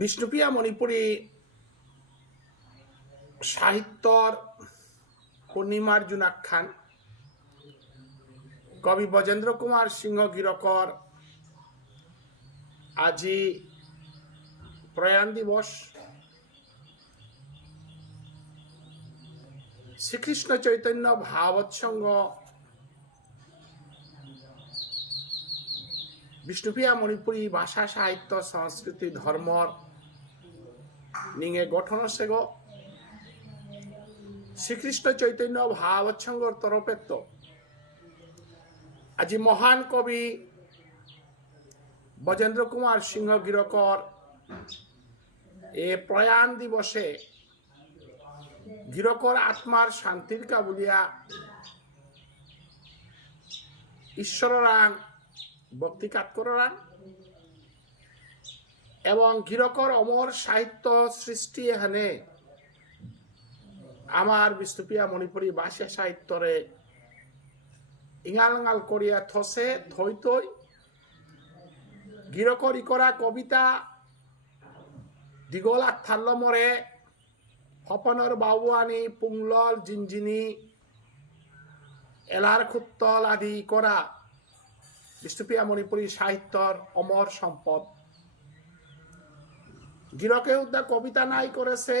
বিষ্ণুপ্রিয়া মণিপুরী সাহিত্যর পূর্ণিমার্জুন আখ্যান কবি বজেন্দ্র কুমার সিংহ গিরকর, আজি প্রয়াণ দিবস, শ্রীকৃষ্ণ চৈতন্য ভাবৎসঙ্গ বিষ্ণুপ্রিয়া মণিপুরী ভাষা সাহিত্য, সংস্কৃতি, ধর্মর গঠন সেগ শ্রীকৃষ্ণ চৈতন্য ভাবৎসঙ্গর তরফে তো আজি মহান কবি বজেন্দ্র কুমার সিংহ গিরকর এ প্রয়াণ দিবসে গিরকর আত্মার শান্তির কাবুলিয়া ঈশ্বরাং ভক্তিকাত করাং এবং গিরকর অমর সাহিত্য সৃষ্টি এখানে। আমার বিষ্ণুপ্রিয়া মণিপুরী ভাষা সাহিত্যরে ইঙাল করিয়া থসে থই গিরকর ইকরা কবিতা দীঘল আথাল্লমরে হপনর বাবুয়ানি পুংলল জিনজিনি, এলার খুত্তল আদি করা বিষ্ণুপ্রিয়া মণিপুরী সাহিত্যর অমর সম্পদ। গিরকে উদ্যা কবিতা নাই করেছে।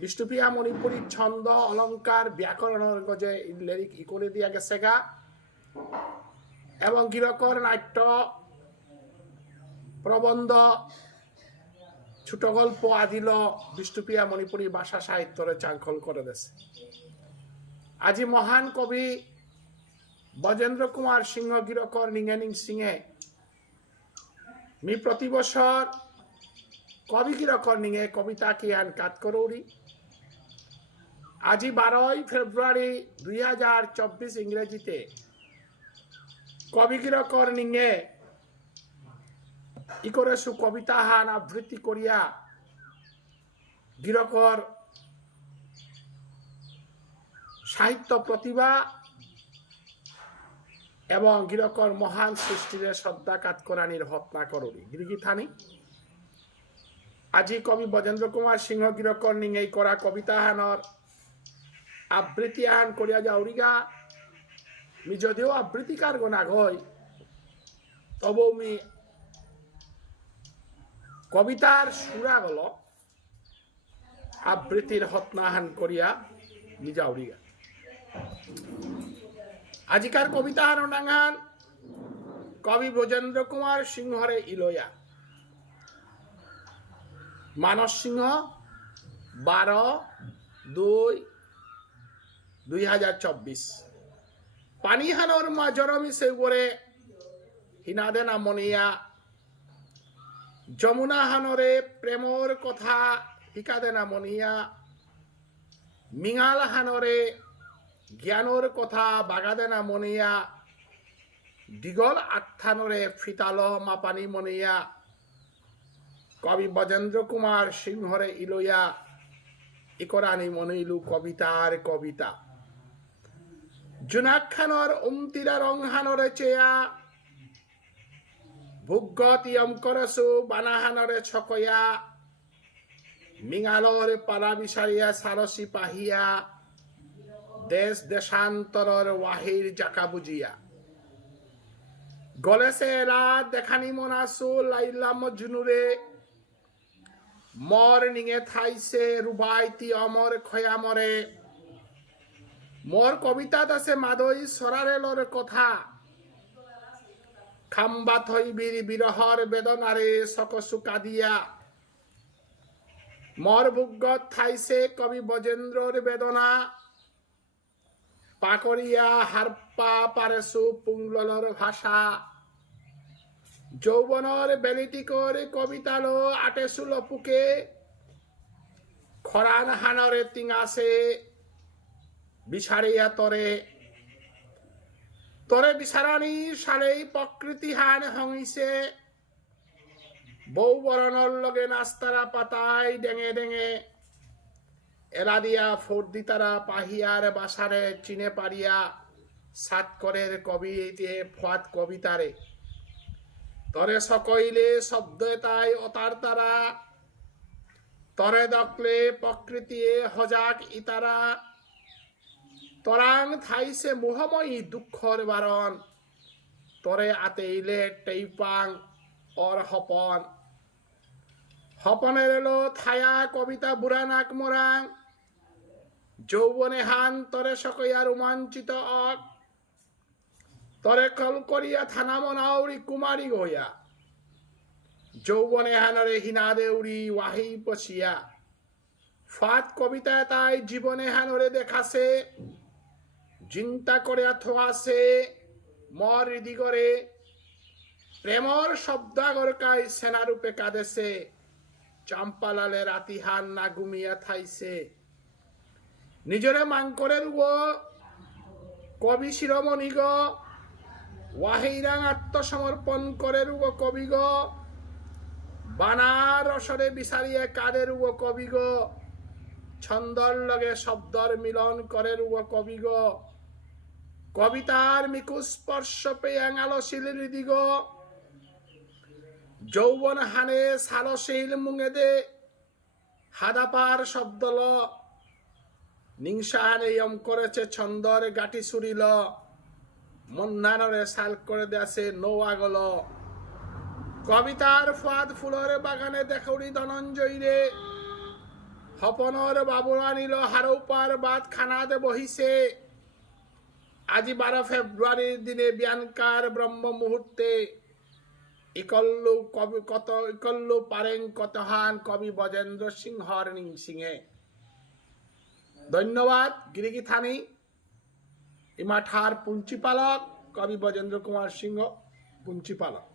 বিষ্ণুপ্রিয়া মণিপুরী ছন্দ অলঙ্কার ব্যাকরণের গজে লিরিক ই করে দিয়া গেছে গা। এবং গিরকর নাট্য, প্রবন্ধ, ছোট গল্প আদিল বিষ্ণুপ্রিয়া মণিপুরী ভাষা সাহিত্যরে চাঙ্কল করে দেছে। আজি মহান কবি বজেন্দ্র কুমার সিংহ গিরকর নিঙ্গেনিং সিংহে মি প্রতি বছর নিঙে কবিতা কিয়ান কাত করৌরি আজি বারোই ফেব্রুয়ারি দুই হাজার চব্বিশ ইংরেজিতে কবি গিরকর নিঙে ই করে সু কবিতা হান আবৃত্তি করিয়া গিরকর সাহিত্য প্রতিভা এবং গিরকর মহান সৃষ্টিরে শ্রদ্ধা কাতকরানির হত্যা করুনি গিরিগিথানি আজি কবি বজেন্দ্র কুমার সিংহ গিরকর নিঙেই করা কবিতা হানর আবৃত্তি আহান করিয়া যাওরিগা মি যদিও আবৃত্তিকার গোনাগ হয় তবু মি কবিতার সুরা গল আবৃত্তির হত্নাহান করিয়া নিজাউরিগা আজিকার কবিতা হারণাঙ্গান কবি ব্রজেন্দ্র কুমার সিংহরে ইলোয়া। মানস সিংহ বারো দুই দুই হাজার চব্বিশ। পানিহানোর মা জরমি সেগুরে হিনাদে নামনিয়া যমুনা হানরে প্রেমর কথা হিকাদে নামনিয়া মিঙাল হানরে জ্ঞানর কথা বাগাদেনা মনিয়া। দীঘল আত্থানরে ফিতাল মাপানি মনিয়া। কবি বজেন্দ্র কুমার সিংহরে ইলইয়া, ইকরানি মনিলু কবিতার কবিতা। জুনাক্ষানর উমতিরা রংহানরে চেয়া, ভুগতি অঙ্করসু বানাহানরে ছকয়া, মিঙালরে পালা বিচারিয়া সারসি পাহিয়া, দেশ দেশান্তরর ওয়াহির জাকা বুঝিয়া গলেছে এরা দেখানি মনাসু লাইলা মজনুরে মর নিঙে থাইছে রুবাইতি অমর খয়ামরে মোর কবিতাত আছে মাদই সরারেলর কথা। খাম্বা থই বীর বিরহর বেদনারে সকসু কাদিয়া মর বুগত থাইছে কবি বজেন্দ্রর বেদনা। পাকরিয়া হারপা পারেসু পুংলর ভাষা। যৌবনর বেলিটিকর কবিতালো আটেসুল পুকে, খরান হানরে তিঙাসে বিছারিয়া তরে। তরে বিচারানি সালেই প্রকৃতি হান হংসে বউ বরণর লগে নাস্তারা পাতাই ডেঙে ডেঙে। এলা দিয়া ফর্দি তারা পাহিয়ার বাসারে চিনে পারিয়া সাত করের কবিতে ফাত কবিতারে তরে সকইলে শব্দ তাই অতার তারা তরে দকলে প্রকৃতিয়ে হজাক ইতারা। তরাং থাইসে মোহময়ী দুঃখর বারণ। তরে আতেইলে টেইপাং অর হপন। হপনের এলো থায়া কবিতা বুড়ানাক মোরাং। যৌবনে হান তরে সকইয়া রোমাঞ্চিত অক। তরে কল করিয়া থানা মনাউরি কুমারী গইয়া যৌবনে হানরে হিনা দেউরি ওয়াহি পছিয়া ফাত কবিতা তাই জীবনে হানরে দেখাছে। চিন্তা করে থোয়াছে মর হৃদি করে প্রেমর শব্দাগর কাই সেনারূপে কাঁদেছে। চাম্পালালে রাতিহান না ঘুমিয়া থাইছে। নিজরে মাংকরের গ কবি শিরোমণি গ। ওয়াহিরাং আত্মসমর্পণ করে রুগ কবি গ। বানার রসরে বিচারিয়ে কাদের উগ কবি গ। ছন্দর লগে শব্দর মিলন করে রুগ কবি গ। কবিতার মিকু স্পর্শ পেয়ে আঙালশীল হৃদিগ যৌবন হানে সালশীল মুঙে দে। হাদাপার শব্দল নিংসাহানে ইয়ম করেছে ছন্দর গাটি সুরিল মন্নানরে সাল করে দেছে নৌ আগল কবিতার ফাদ ফুলর বাগানে দেখৌরি ধনঞ্জয় রে। হপনর বাবুরা নিল হারৌপার বাদ খানাতে বহিছে। আজি বারো ফেব্রুয়ারির দিনে বিয়ানকার ব্রহ্ম মুহূর্তে ইকল্লু কবি কত ইকল্লু পারেং কতহান কবি বজেন্দ্র সিংহর সিংহে। ধন্যবাদ গিরিগি থানি ইমাঠার পুঞ্চিপালক কবি বজেন্দ্র কুমার সিংহ পুঞ্চিপালক